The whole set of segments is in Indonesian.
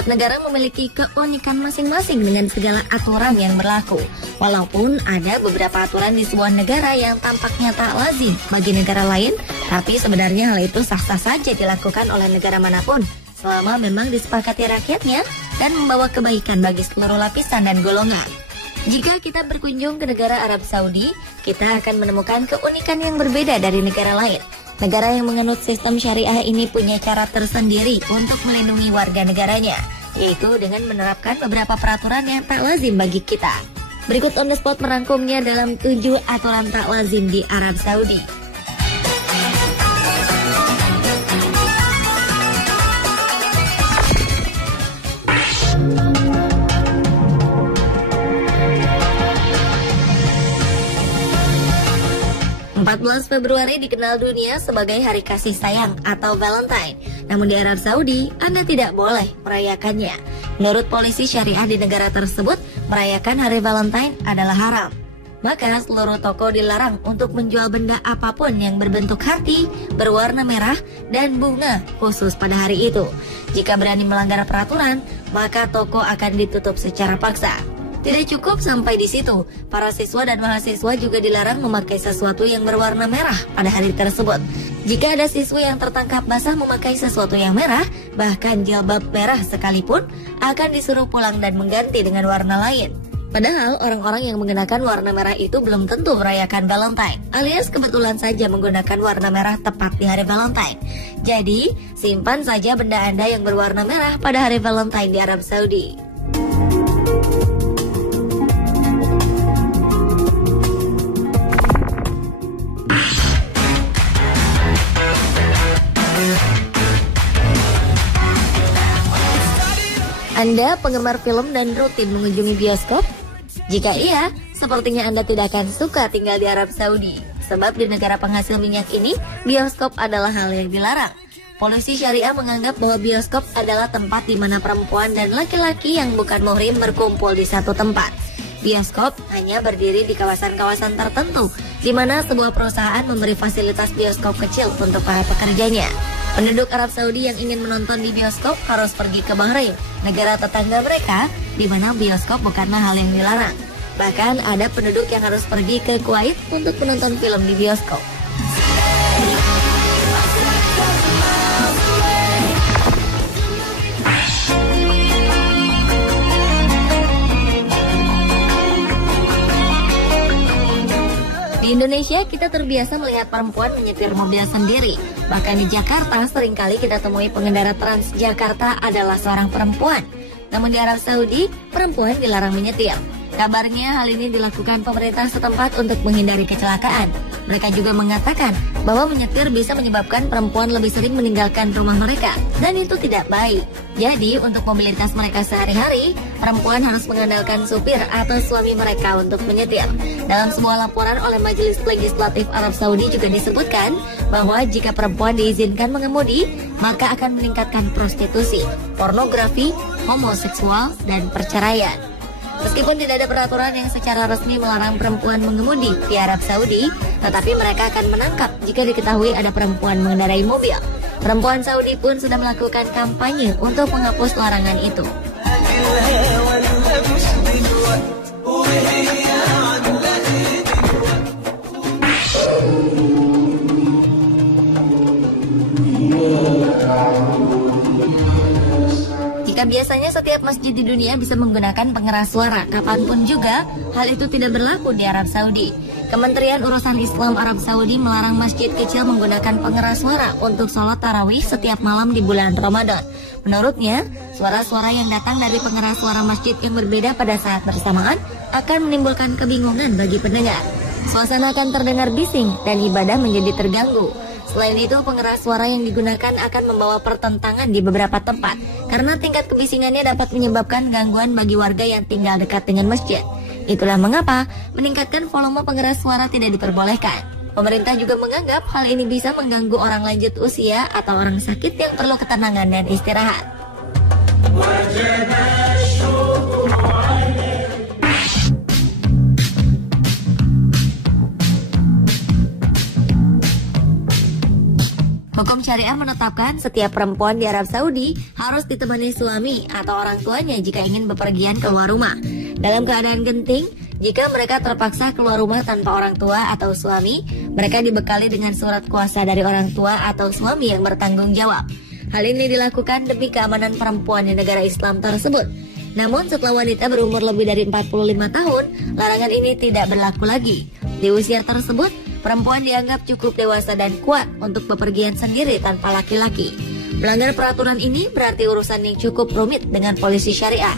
Setiap negara memiliki keunikan masing-masing dengan segala aturan yang berlaku. Walaupun ada beberapa aturan di sebuah negara yang tampaknya tak lazim bagi negara lain, tapi sebenarnya hal itu sah-sah saja dilakukan oleh negara manapun, selama memang disepakati rakyatnya dan membawa kebaikan bagi seluruh lapisan dan golongan. Jika kita berkunjung ke negara Arab Saudi, kita akan menemukan keunikan yang berbeda dari negara lain. Negara yang menganut sistem syariah ini punya cara tersendiri untuk melindungi warga negaranya, yaitu dengan menerapkan beberapa peraturan yang tak lazim bagi kita. Berikut On The Spot merangkumnya dalam 7 aturan tak lazim di Arab Saudi. 14 Februari dikenal dunia sebagai Hari Kasih Sayang atau Valentine. Namun di Arab Saudi, Anda tidak boleh merayakannya. Menurut polisi syariah di negara tersebut, merayakan Hari Valentine adalah haram. Maka seluruh toko dilarang untuk menjual benda apapun yang berbentuk hati, berwarna merah, dan bunga khusus pada hari itu. Jika berani melanggar peraturan, maka toko akan ditutup secara paksa. Tidak cukup sampai di situ, para siswa dan mahasiswa juga dilarang memakai sesuatu yang berwarna merah pada hari tersebut. Jika ada siswa yang tertangkap basah memakai sesuatu yang merah, bahkan jilbab merah sekalipun, akan disuruh pulang dan mengganti dengan warna lain. Padahal orang-orang yang mengenakan warna merah itu belum tentu merayakan Valentine, alias kebetulan saja menggunakan warna merah tepat di hari Valentine. Jadi, simpan saja benda Anda yang berwarna merah pada hari Valentine di Arab Saudi. Anda penggemar film dan rutin mengunjungi bioskop? Jika iya, sepertinya Anda tidak akan suka tinggal di Arab Saudi. Sebab di negara penghasil minyak ini, bioskop adalah hal yang dilarang. Polisi syariah menganggap bahwa bioskop adalah tempat di mana perempuan dan laki-laki yang bukan muhrim berkumpul di satu tempat. Bioskop hanya berdiri di kawasan-kawasan tertentu, di mana sebuah perusahaan memberi fasilitas bioskop kecil untuk para pekerjanya. Penduduk Arab Saudi yang ingin menonton di bioskop harus pergi ke Bahrain, negara tetangga mereka, di mana bioskop bukanlah hal yang dilarang. Bahkan ada penduduk yang harus pergi ke Kuwait untuk menonton film di bioskop. Di Indonesia, kita terbiasa melihat perempuan menyetir mobil sendiri. Bahkan di Jakarta, seringkali kita temui pengendara Transjakarta adalah seorang perempuan. Namun di Arab Saudi, perempuan dilarang menyetir. Kabarnya hal ini dilakukan pemerintah setempat untuk menghindari kecelakaan. Mereka juga mengatakan bahwa menyetir bisa menyebabkan perempuan lebih sering meninggalkan rumah mereka, dan itu tidak baik. Jadi, untuk mobilitas mereka sehari-hari, perempuan harus mengandalkan supir atau suami mereka untuk menyetir. Dalam sebuah laporan oleh Majelis Legislatif Arab Saudi juga disebutkan bahwa jika perempuan diizinkan mengemudi, maka akan meningkatkan prostitusi, pornografi, homoseksual, dan perceraian. Meskipun tidak ada peraturan yang secara resmi melarang perempuan mengemudi di Arab Saudi, tetapi mereka akan menangkap jika diketahui ada perempuan mengendarai mobil. Perempuan Saudi pun sudah melakukan kampanye untuk menghapus larangan itu. Jika biasanya setiap masjid di dunia bisa menggunakan pengeras suara kapanpun juga, hal itu tidak berlaku di Arab Saudi. Kementerian Urusan Islam Arab Saudi melarang masjid kecil menggunakan pengeras suara untuk sholat tarawih setiap malam di bulan Ramadan. Menurutnya, suara-suara yang datang dari pengeras suara masjid yang berbeda pada saat bersamaan akan menimbulkan kebingungan bagi pendengar. Suasana akan terdengar bising dan ibadah menjadi terganggu. Selain itu, pengeras suara yang digunakan akan membawa pertentangan di beberapa tempat karena tingkat kebisingannya dapat menyebabkan gangguan bagi warga yang tinggal dekat dengan masjid. Itulah mengapa meningkatkan volume pengeras suara tidak diperbolehkan. Pemerintah juga menganggap hal ini bisa mengganggu orang lanjut usia atau orang sakit yang perlu ketenangan dan istirahat. Hukum syariah menetapkan setiap perempuan di Arab Saudi harus ditemani suami atau orang tuanya jika ingin bepergian keluar rumah. Dalam keadaan genting, jika mereka terpaksa keluar rumah tanpa orang tua atau suami, mereka dibekali dengan surat kuasa dari orang tua atau suami yang bertanggung jawab. Hal ini dilakukan demi keamanan perempuan di negara Islam tersebut. Namun setelah wanita berumur lebih dari 45 tahun, larangan ini tidak berlaku lagi. Di usia tersebut, perempuan dianggap cukup dewasa dan kuat untuk bepergian sendiri tanpa laki-laki. Melanggar peraturan ini berarti urusan yang cukup rumit dengan polisi syariah.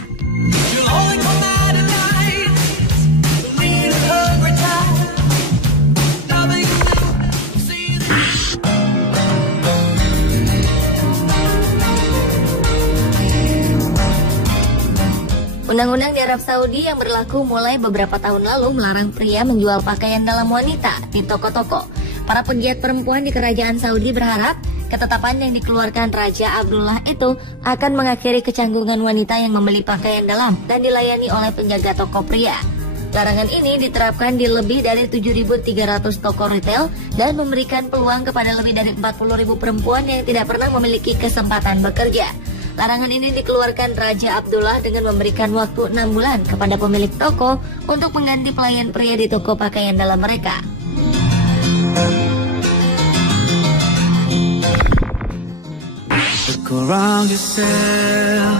Undang-undang di Arab Saudi yang berlaku mulai beberapa tahun lalu melarang pria menjual pakaian dalam wanita di toko-toko. Para pegiat perempuan di kerajaan Saudi berharap ketetapan yang dikeluarkan Raja Abdullah itu akan mengakhiri kecanggungan wanita yang membeli pakaian dalam dan dilayani oleh penjaga toko pria. Larangan ini diterapkan di lebih dari 7.300 toko retail dan memberikan peluang kepada lebih dari 40.000 perempuan yang tidak pernah memiliki kesempatan bekerja. Larangan ini dikeluarkan Raja Abdullah dengan memberikan waktu 6 bulan kepada pemilik toko untuk mengganti pelayan pria di toko pakaian dalam mereka. Look around yourself,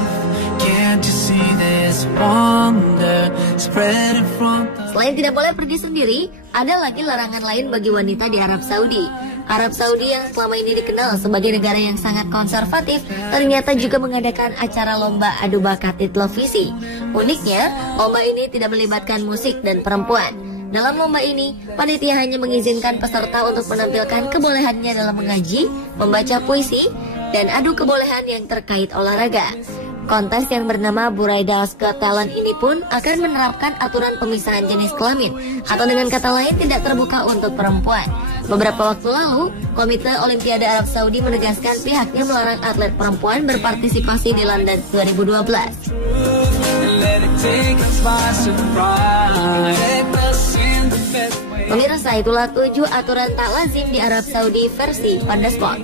can't you see this wonder spreading from the... Selain tidak boleh pergi sendiri, ada lagi larangan lain bagi wanita di Arab Saudi. Arab Saudi yang selama ini dikenal sebagai negara yang sangat konservatif, ternyata juga mengadakan acara lomba adu bakat di televisi. Uniknya, lomba ini tidak melibatkan musik dan perempuan. Dalam lomba ini, panitia hanya mengizinkan peserta untuk menampilkan kebolehannya dalam mengaji, membaca puisi, dan adu kebolehan yang terkait olahraga. Kontes yang bernama Buraida's Got Talent ini pun akan menerapkan aturan pemisahan jenis kelamin, atau dengan kata lain tidak terbuka untuk perempuan. Beberapa waktu lalu, Komite Olimpiade Arab Saudi menegaskan pihaknya melarang atlet perempuan berpartisipasi di London 2012. Pemirsa, itulah 7 aturan tak lazim di Arab Saudi versi On The Spot.